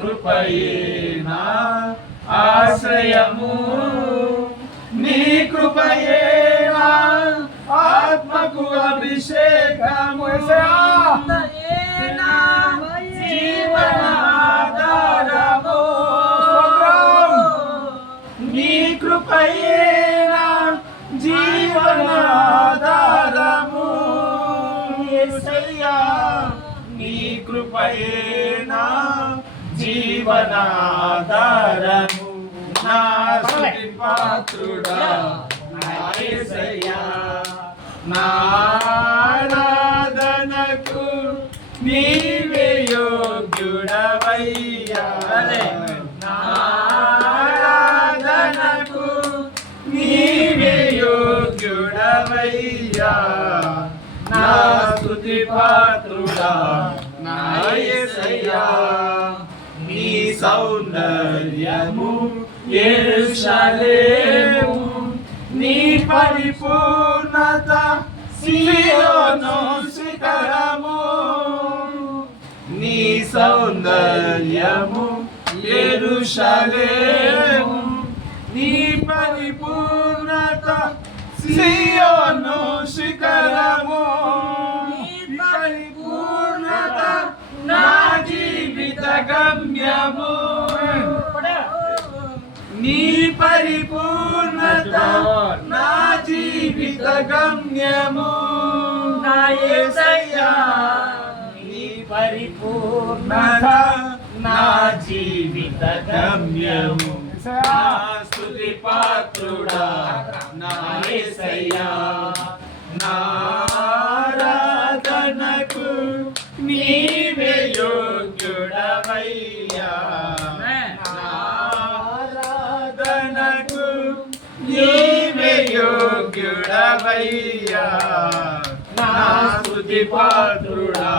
కృపయే నా ఆశ్రయము, నీ కృపయే నా ఆత్మకు అభిషేకము, జీవనాధారము, నీ కృపయే నా జీవనాధారము, యేసయ్యా నీ కృపయే నా జీవనాధారము, నా స్తుతి పాత్రుడా నా యేసయ్యా, నా ఆరాధనకు నీవే యోగ్యుడవయ్యా, నా ఆరాధనకు నీవే యోగ్యుడవయ్యా, నా స్తుతి పాత్రుడా నా యేసయ్యా, నీ సౌందర్యము యెరూషలేము, నీ పరిపూర్ణత సీయోను శిఖరము, నీ సౌందర్యము యెరూషలేము, నీ పరిపూర్ణత సీయోను శిఖరము, నీ పరిపూర్ణత నా జీవిత గమ్యము, నీ పరిపూర్ణత నా జీవిత గమ్యము, నా యేసయ్యా నీ పరిపూర్ణత నా జీవిత గమ్యము, నా స్తుతి పాత్రుడా నా యేసయ్యా, నా ఆరాధనకు నీవే యోగ్యుడవయ్యా, నీవే యోగ్యుడవయ్యా, నా స్తుతి పాత్రుడా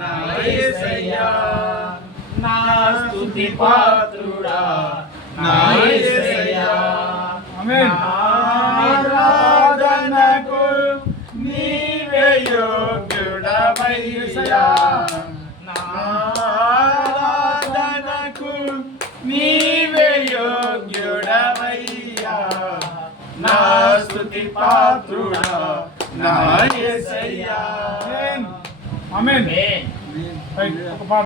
నా యేసయ్యా, నా స్తుతి పాత్రుడా నా యేసయ్యా, ఆరాధనకు నీవే యోగ్యుడవయ్యా, నా ఆరాధనకు నీవే యోగ్యుడవయ్యా, నా స్తుతి పాత్రుడా నా యేసయ్యా. ఆమేన్.